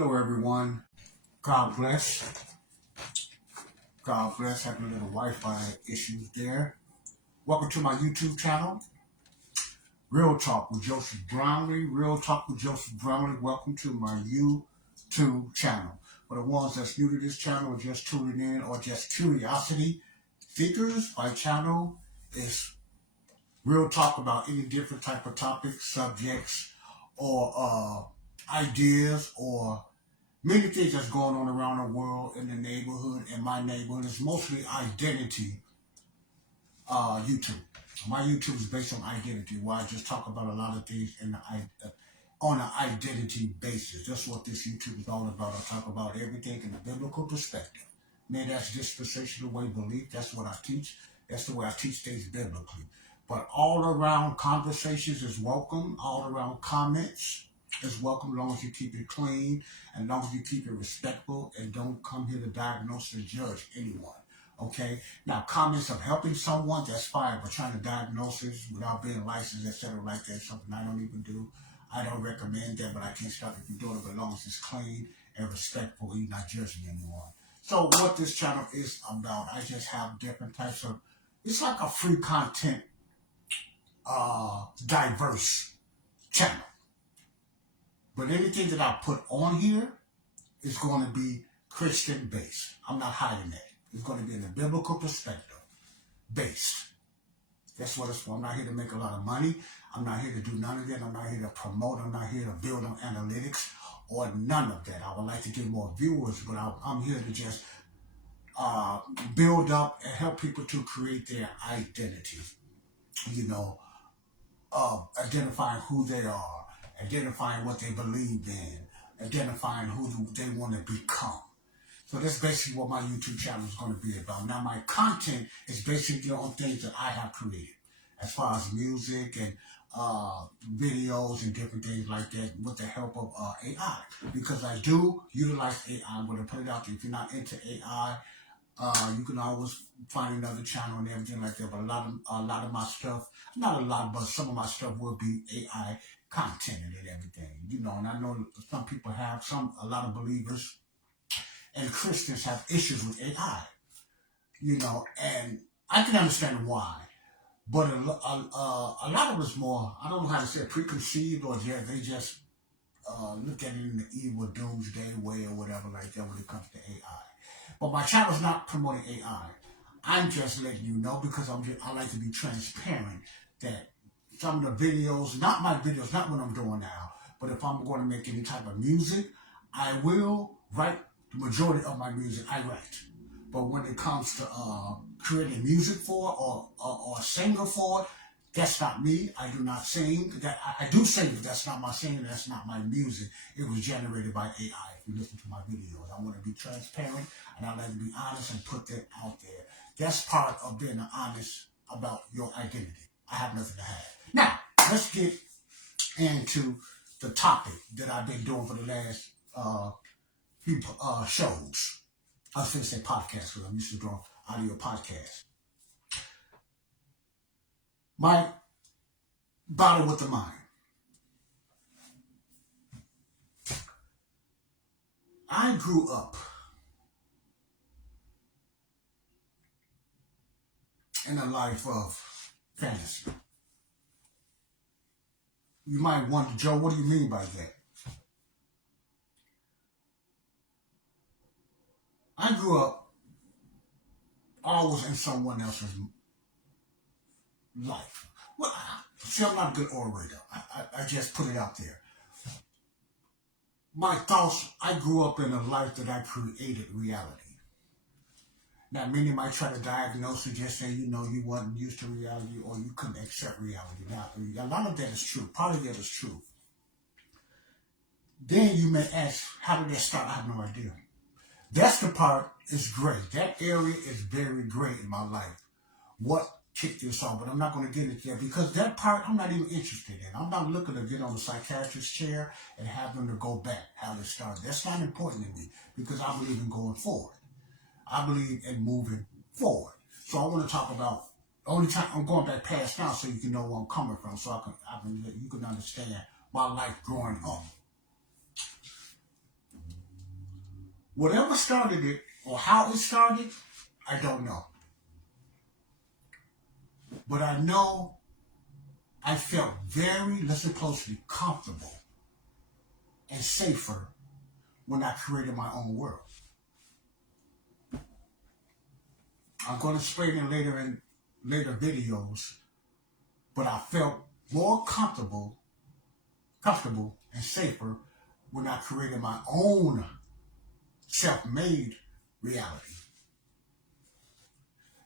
Hello, everyone. God bless. God bless. Having a little Wi-Fi issues there. Welcome to my YouTube channel, Real Talk with Joseph Brownlee. Real Talk with Joseph Brownlee. Welcome to my YouTube channel. For the ones that's new to this channel, or just tuning in, or just curiosity seekers, my channel is Real Talk about any different type of topics, subjects, or ideas, or many things that's going on around the world, in the neighborhood, in my neighborhood. It's mostly identity YouTube. My YouTube is based on identity, where I just talk about a lot of things on an identity basis. That's what this YouTube is all about. I talk about everything in a biblical perspective. Man, that's dispensational way belief. That's what I teach. That's the way I teach things biblically. But all around conversations is welcome. All around comments is welcome, as long as you keep it clean, and as long as you keep it respectful, and don't come here to diagnose or judge anyone. Okay? Now, comments of helping someone, that's fine, but trying to diagnose it without being licensed, etc., like that, is something I don't even do. I don't recommend that, but I can't stop if you're doing it, but as long as it's clean and respectful, you're not judging anyone. So what this channel is about, I just have different types of, it's like a free content, diverse channel. But anything that I put on here is going to be Christian based. I'm not hiding that. It's going to be in a biblical perspective based. That's what it's for. I'm not here to make a lot of money. I'm not here to do none of that. I'm not here to promote. I'm not here to build on analytics or none of that. I would like to get more viewers, but I'm here to just build up and help people to create their identity. You know, identifying who they are, identifying what they believe in, identifying who they want to become. So that's basically what my YouTube channel is going to be about. Now, my content is basically on things that I have created, as far as music and videos and different things like that, with the help of AI. Because I do utilize AI. I'm going to put it out there. If you're not into AI, you can always find another channel and everything like that. But a lot of my stuff, not a lot, but some of my stuff will be AI content and everything. You know, and I know some people have a lot of believers and Christians have issues with AI. You know, and I can understand why. But a lot of us more, I don't know how to say it, preconceived, or they just look at it in the evil doomsday way or whatever like that when it comes to AI. But my channel is not promoting AI. I'm just letting you know, because I like to be transparent, that some of the videos, not my videos, not what I'm doing now, but if I'm going to make any type of music, I will write. The majority of my music I write. But when it comes to creating music for or a singer for it, that's not me. I do not sing. I do sing, but that's not my singing. That's not my music. It was generated by AI. If you listen to my videos, I want to be transparent, and I like to be honest and put that out there. That's part of being honest about your identity. I have nothing to hide. Now, let's get into the topic that I've been doing for the last few shows. I was going to say podcasts, because I'm used to doing audio podcasts. My battle with the mind. I grew up in a life of fantasy. You might wonder, Joe, what do you mean by that? I grew up always in someone else's life. Well, see, I'm not a good orator. I just put it out there. My thoughts, I grew up in a life that I created reality. Now, many might try to diagnose and just say, you wasn't used to reality, or you couldn't accept reality. Now, a lot of that is true. Part of that is true. Then you may ask, how did that start? I have no idea. That's the part is great. That area is very great in my life. What kicked this off? But I'm not going to get into that, because that part I'm not even interested in. I'm not looking to get on the psychiatrist's chair and have them to go back, how it started. That's not important to me, because I believe in going forward. I believe in moving forward. So I want to talk about, only time I'm going back past now, so you can know where I'm coming from, so you can understand my life growing up. Whatever started it or how it started, I don't know. But I know I felt very, listen closely, comfortable and safer when I created my own world. I'm going to explain it later in later videos, but I felt more comfortable and safer when I created my own self-made reality.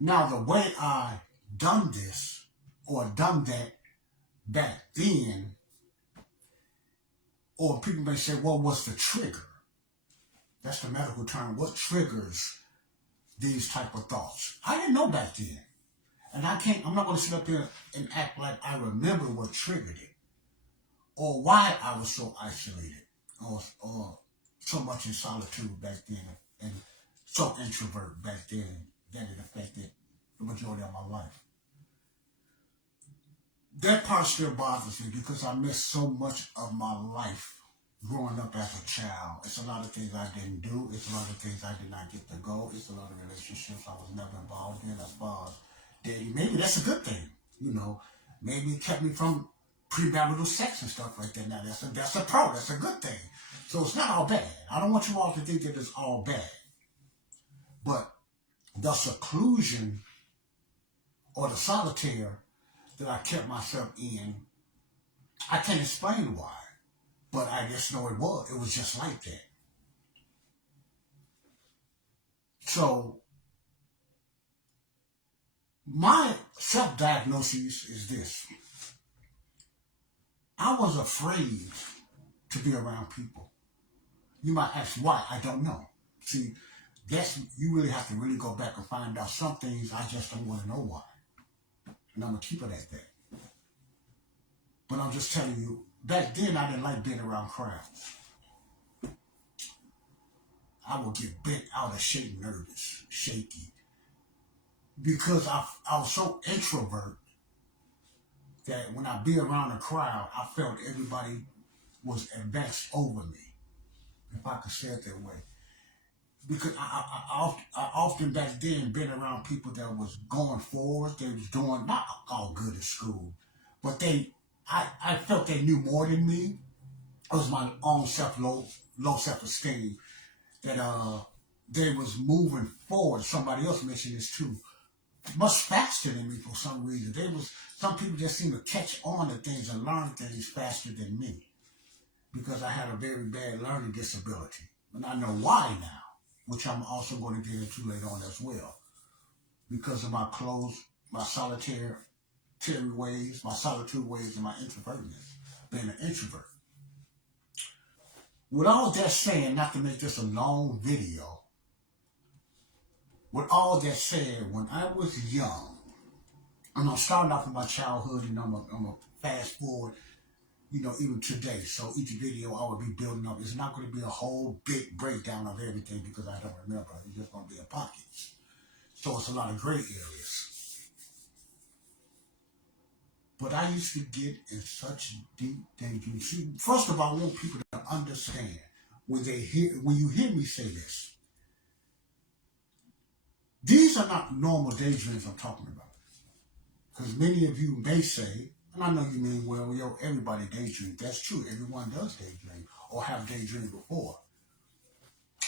Now, the way I done this or done that back then, or people may say, well, what's the trigger? That's the medical term. What triggers these type of thoughts? I didn't know back then. And I'm not going to sit up here and act like I remember what triggered it or why I was so isolated or so much in solitude back then and so introvert back then that it affected the majority of my life. That part still bothers me because I missed so much of my life growing up as a child. It's a lot of things I didn't do. It's a lot of things I did not get to go. It's a lot of relationships I was never involved in as far as dating. Maybe that's a good thing, you know. Maybe it kept me from premarital sex and stuff like that. Now that's a pro. That's a good thing. So it's not all bad. I don't want you all to think that it's all bad. But the seclusion or the solitaire that I kept myself in, I can't explain why. But I just know it was. It was just like that. So my self-diagnosis is this. I was afraid to be around people. You might ask why. I don't know. See, you really have to really go back and find out some things. I just don't want to know why. And I'm going to keep it at that. But I'm just telling you, back then I didn't like being around crowds. I would get bent out of shape, nervous, shaky. Because I was so introvert that when I be around a crowd, I felt everybody was advanced over me, if I could say it that way. Because I often back then been around people that was going forward, they was doing not all good at school, but I felt they knew more than me. It was my own low self-esteem that they was moving forward. Somebody else mentioned this too, much faster than me for some reason. Some people just seem to catch on to things and learn things faster than me because I had a very bad learning disability. And I know why now, which I'm also going to get into later on as well. Because of my solitary ways, my solitude ways, and my introvertness, being an introvert. With all that saying, not to make this a long video, with all that said, when I was young, and I'm starting off with my childhood, and I'm a fast forward, even today. So each video I will be building up. It's not going to be a whole big breakdown of everything because I don't remember. It's just going to be in pockets. So it's a lot of gray areas. But I used to get in such deep danger. See, first of all, I want people to understand when you hear me say this. These are not normal daydreams I'm talking about. Because many of you may say, and I know you mean, well, everybody daydreams. That's true. Everyone does daydream or have daydreamed before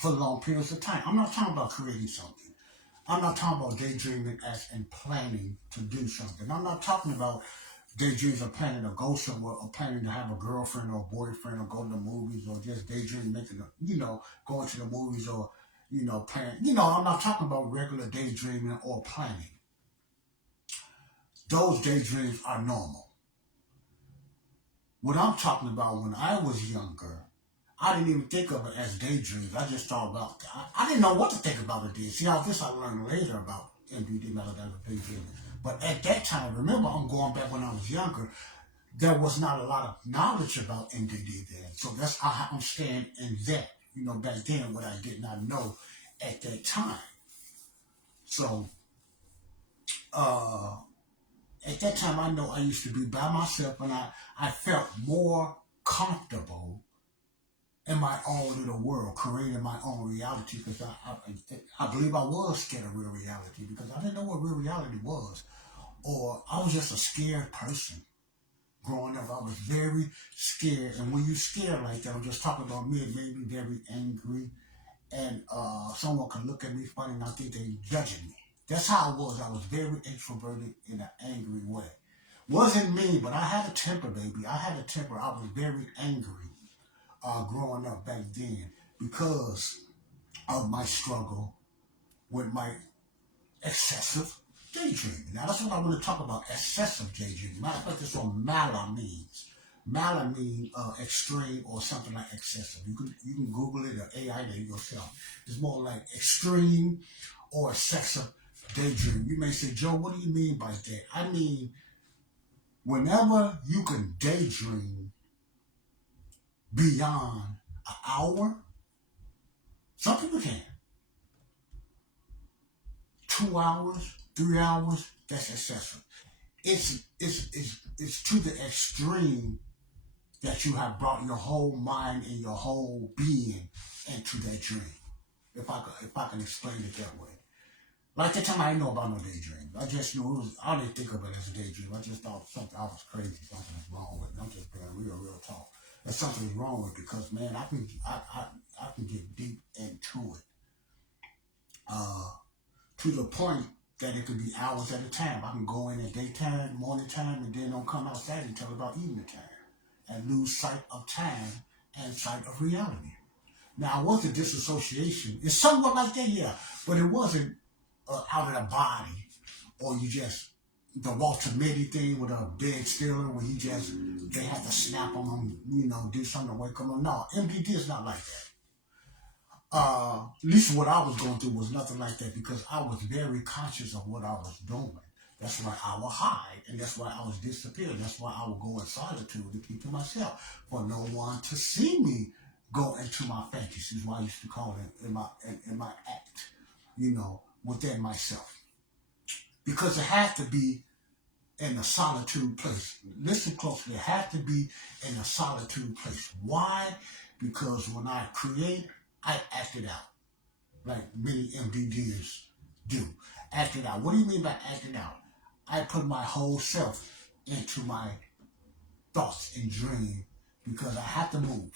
for long periods of time. I'm not talking about creating something. I'm not talking about daydreaming as in planning to do something. I'm not talking about daydreams of planning to go somewhere or planning to have a girlfriend or a boyfriend or go to the movies or just daydreaming going to the movies or, planning. I'm not talking about regular daydreaming or planning. Those daydreams are normal. What I'm talking about, when I was younger, I didn't even think of it as daydreams. I just thought about I didn't know what to think about it then. See, all this I learned later about MBD, maladaptive daydreaming. But at that time, remember, I'm going back when I was younger, there was not a lot of knowledge about MDD then. So that's how I'm staying in that, back then, what I did not know at that time. So, at that time, I know I used to be by myself, and I felt more comfortable in my own little world, creating my own reality, because I believe I was scared of real reality because I didn't know what real reality was, or I was just a scared person. Growing up, I was very scared, and when you scared like that, I'm just talking about me, it made me very angry, and someone can look at me funny and I think they're judging me. That's how I was. I was very introverted in an angry way. Wasn't me, but I had a temper, baby. I had a temper. I was very angry growing up back then because of my struggle with my excessive daydreaming. Now that's what I want to talk about, excessive daydreaming. Matter of fact, that's what mala means. Mala means extreme or something like excessive. You can Google it or AI it yourself. It's more like extreme or excessive daydream. You may say, Joe, what do you mean by that? I mean, whenever you can daydream beyond an hour, some people can. 2 hours, 3 hours, that's excessive. It's to the extreme that you have brought your whole mind and your whole being into that dream. If I can explain it that way. Like the time I didn't know about no daydream. I just knew it was. I didn't think of it as a daydream. I just thought something. I was crazy. Something was wrong with it. I'm just being real talk. There's something wrong with it because man, I can get deep into it. To the point that it could be hours at a time. I can go in at daytime, morning time, and then don't come outside until about evening time and lose sight of time and sight of reality. Now, I was a disassociation. It's somewhat like that, yeah, but it wasn't out of the body or you just, the Walter Mitty thing with a bed stealer where they had to snap on them, do something to wake them up. No, MDD is not like that. At least what I was going through was nothing like that because I was very conscious of what I was doing. That's why I would hide, and that's why I was disappearing. that's why I would go in solitude to keep to myself, for no one to see me go into my fantasies, what I used to call it in my act, within myself. Because it had to be in a solitude place. Listen closely, it had to be in a solitude place. Why? Because when I create, I act it out, like many MDDers do. Act it out. What do you mean by acting out? I put my whole self into my thoughts and dream because I had to move.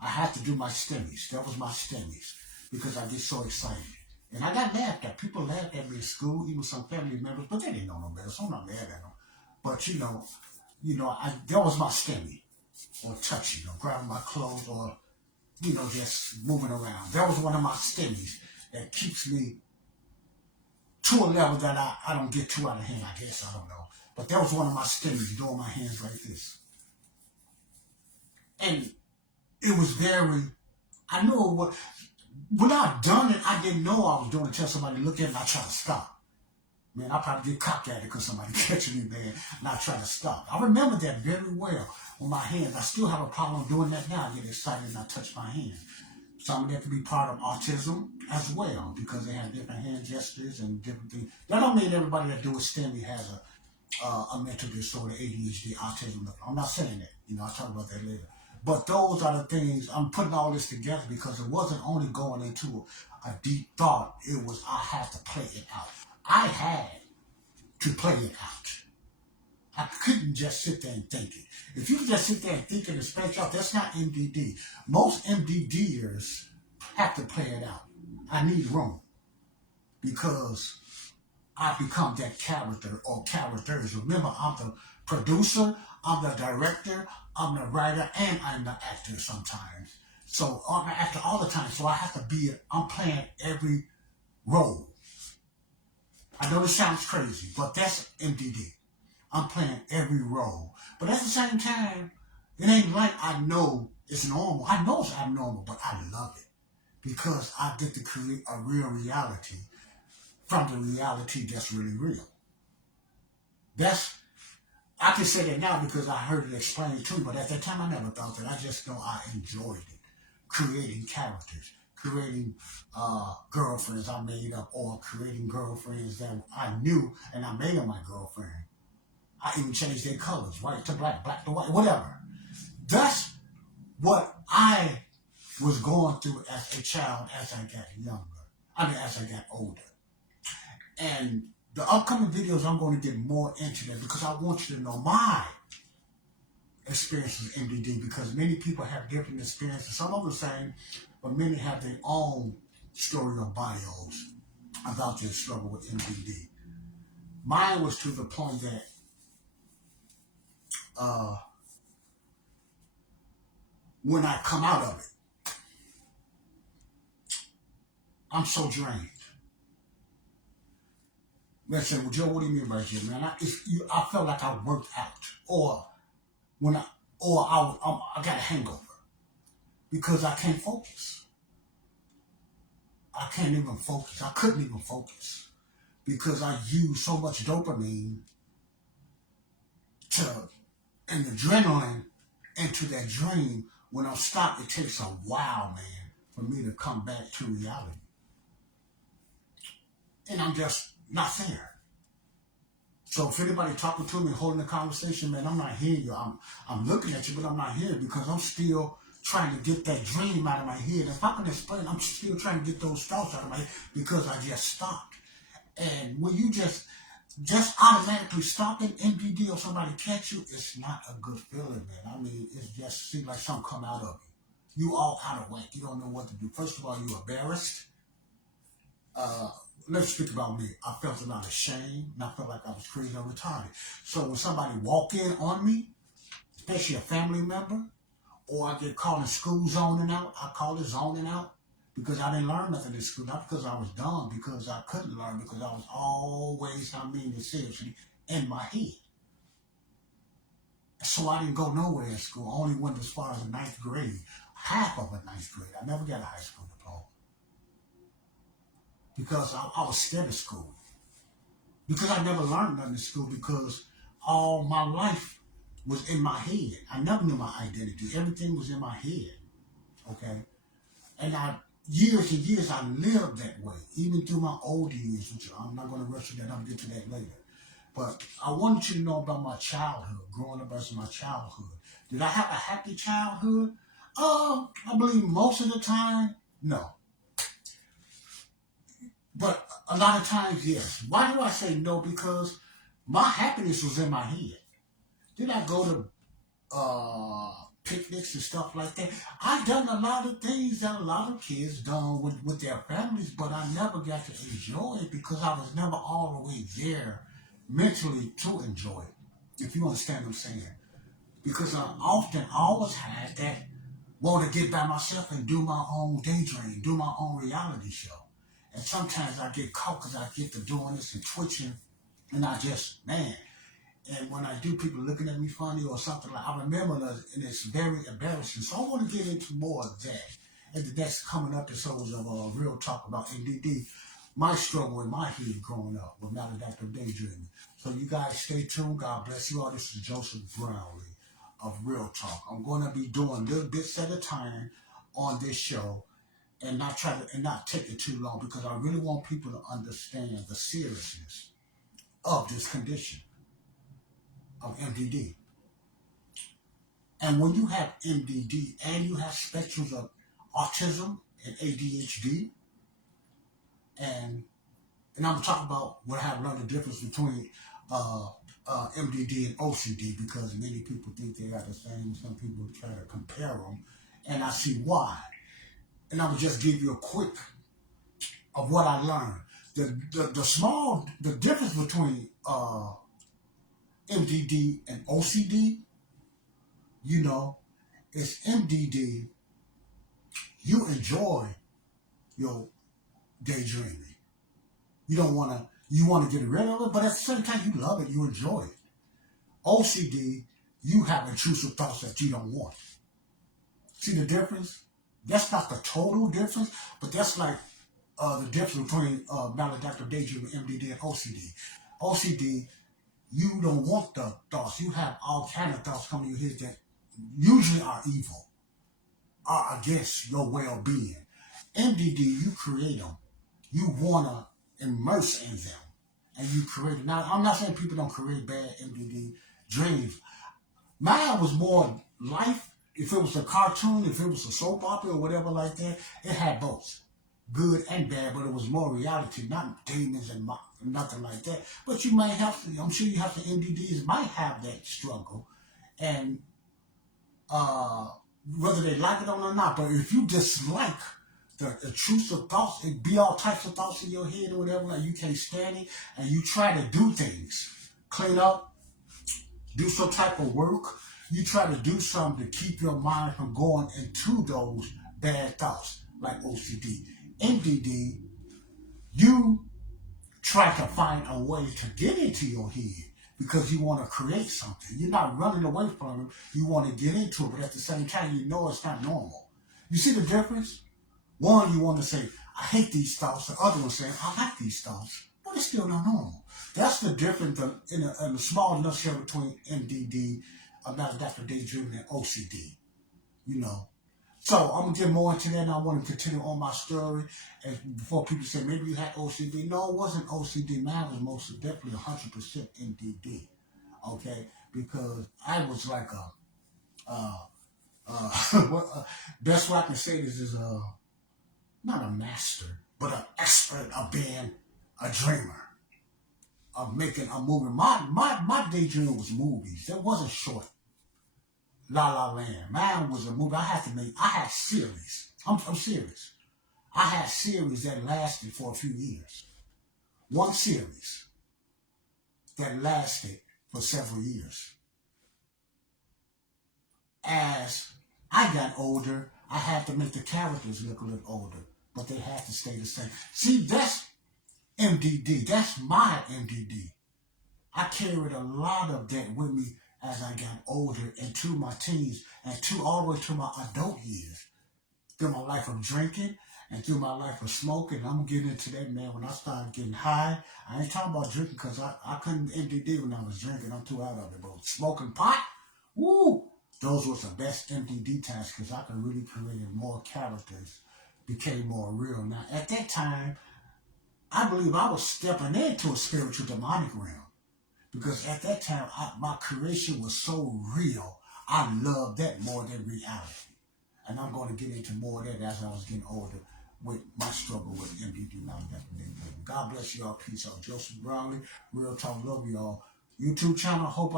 I had to do my stimmies. That was my stimmies because I get so excited. And I got laughed at. People laughed at me in school, even some family members, but they didn't know no better, so I'm not mad at them. But that was my stimmy, or touching, or grabbing my clothes, or just moving around. That was one of my stimmies that keeps me to a level that I don't get too out of hand, I guess, I don't know. But that was one of my stimmies, doing my hands like this. And it was I knew what, when I done it, I didn't know I was doing it until somebody looked at it and I tried to stop. Man, I probably get cocked at it because somebody catching me, man, and I try to stop. I remember that very well with my hands. I still have a problem doing that now. I get excited and I touch my hand. Some of that could be part of autism as well because they have different hand gestures and different things. That don't mean everybody that do a STEMI has a mental disorder, ADHD, autism. I'm not saying that. I'll talk about that later. But those are the things, I'm putting all this together because it wasn't only going into a deep thought. It was, I had to play it out. I had to play it out. I couldn't just sit there and think it. If you just sit there and think it and space out, that's not MDD. Most MDDers have to play it out. I need room because I become that character or characters. Remember, I'm the producer, I'm the director, I'm the writer, and I'm the actor sometimes. So I'm an actor all the time. So I have to I'm playing every role. I know it sounds crazy, but that's MDD. I'm playing every role. But at the same time, it ain't like I know it's normal. I know it's abnormal, but I love it because I get to create a real reality from the reality that's really real. I can say that now because I heard it explained to me, but at that time I never thought that. I just know I enjoyed it. Creating characters, creating girlfriends I made up, or creating girlfriends that I knew and I made them my girlfriend. I even changed their colors, white to black, black to white, whatever. That's what I was going through as a child as I got younger. As I got older. And the upcoming videos, I'm going to get more into that because I want you to know my experience with MDD, because many people have different experiences. Some of the same, but many have their own story or bios about their struggle with MDD. Mine was to the point that when I come out of it, I'm so drained. They say, well, Joe, what do you mean by Jim, man? I felt like I worked out, or I got a hangover because I can't focus. I can't even focus. I couldn't even focus because I used so much dopamine and adrenaline into that dream. When I'm stopped, it takes a while, man, for me to come back to reality. And I'm just not there. So if anybody talking to me, holding a conversation, man, I'm not hearing you. I'm looking at you, but I'm not hearing because I'm still trying to get that dream out of my head. If I can explain, I'm still trying to get those thoughts out of my head because I just stopped. And when you just automatically stop in MDD or somebody catch you, it's not a good feeling, man. I mean, it just seems like something come out of you. You all out of whack. You don't know what to do. First of all, you're embarrassed. Let's speak about me. I felt a lot of shame, and I felt like I was crazy or retarded. So when somebody walk in on me, especially a family member, or I get caught in school zoning out, I call it zoning out, because I didn't learn nothing in school, not because I was dumb, because I couldn't learn, because I was always, seriously, in my head. So I didn't go nowhere in school. I only went as far as the 9th grade, half of a 9th grade. I never got a high school diploma. Because I was scared of school. Because I never learned nothing in school, because all my life was in my head. I never knew my identity. Everything was in my head. Okay? And years and years, I lived that way, even through my older years, which I'm not going to rush to that. I'll get to that later. But I wanted you to know about my childhood, growing up as my childhood. Did I have a happy childhood? I believe most of the time, no. But a lot of times, yes. Why do I say no? Because my happiness was in my head. Did I go to picnics and stuff like that? I've done a lot of things that a lot of kids done with their families, but I never got to enjoy it because I was never all the way there mentally to enjoy it, if you understand what I'm saying. Because I often always had that want to get by myself and do my own daydream, do my own reality show. And sometimes I get caught because I get to doing this and twitching, and I just, man. And when I do, people looking at me funny or something like, I remember that, and it's very embarrassing. So I want to get into more of that. And the next coming up episodes of Real Talk about MDD, my struggle in my head growing up with maladaptive daydreaming. So you guys stay tuned. God bless you all. This is Joseph Brownlee of Real Talk. I'm going to be doing little bits at a time on this show, and not take it too long, because I really want people to understand the seriousness of this condition of MDD. And when you have MDD and you have spectrums of autism and ADHD, and I'm talking about what I have learned the difference between MDD and OCD, because many people think they are the same. Some people try to compare them, and I see why. And I'm gonna just give you a quick of what I learned. The difference between MDD and OCD, is MDD, you enjoy your daydreaming. You want to get rid of it, but at the same time, you love it, you enjoy it. OCD, you have intrusive thoughts that you don't want. See the difference? That's not the total difference, but that's like the difference between maladaptive daydreaming, MDD, and OCD. OCD, you don't want the thoughts. You have all kind of thoughts coming to your head that usually are evil, are against your well-being. MDD, you create them. You want to immerse in them, and you create it. Now, I'm not saying people don't create bad MDD dreams. Mine was more life if it was a cartoon, if it was a soap opera or whatever like that, it had both good and bad, but it was more reality, not demons and nothing like that. But you might have to, I'm sure you have to, MDDs might have that struggle, and uh, whether they like it or not. But if you dislike the intrusive thoughts, it be all types of thoughts in your head or whatever, like you can't stand it, and you try to do things, clean up, do some type of work, you try to do something to keep your mind from going into those bad thoughts, like OCD. MDD, you try to find a way to get into your head because you want to create something. You're not running away from it. You want to get into it, but at the same time, you know it's not normal. You see the difference? One, you want to say, I hate these thoughts. The other one saying, I like these thoughts. But it's still not normal. That's the difference in a small nutshell between MDD, matter of fact, daydreaming, and OCD. You know. So I'm gonna get more into that, and I want to continue on my story. And before people say maybe you had OCD, no, it wasn't OCD. Mine was most definitely 100% MDD. Okay, because I was like best way I can say this is not a master, but an expert of being a dreamer, of making a movie. My daydream was movies. That wasn't short. La La Land. Mine was a movie. I had series. I'm serious. I had series that lasted for a few years. One series that lasted for several years. As I got older, I had to make the characters look a little older, but they had to stay the same. See, that's MDD. That's my MDD. I carried a lot of that with me as I got older into my teens and all the way to my adult years. Through my life of drinking and through my life of smoking. I'm getting into that, man. When I started getting high, I ain't talking about drinking because I couldn't MDD when I was drinking. I'm too out of it. But smoking pot, woo, those was the best MDD times because I could really create more characters, became more real. Now, at that time, I believe I was stepping into a spiritual demonic realm. Because at that time, my creation was so real. I loved that more than reality. And I'm going to get into more of that as I was getting older with my struggle with MDD. Now, God bless you all. Peace out. Joseph Brownlee, Real Talk. Love you all. YouTube channel. Hope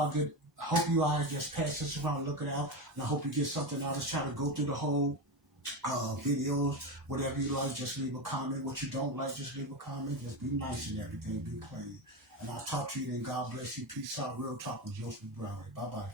you guys just pass this around, look it out, and I hope you get something out. Just try to go through the whole videos. Whatever you like, just leave a comment. What you don't like, just leave a comment. Just be nice and everything. Be plain. And I'll talk to you then. God bless you. Peace out. Real Talk with Joseph Brownlee. Bye-bye.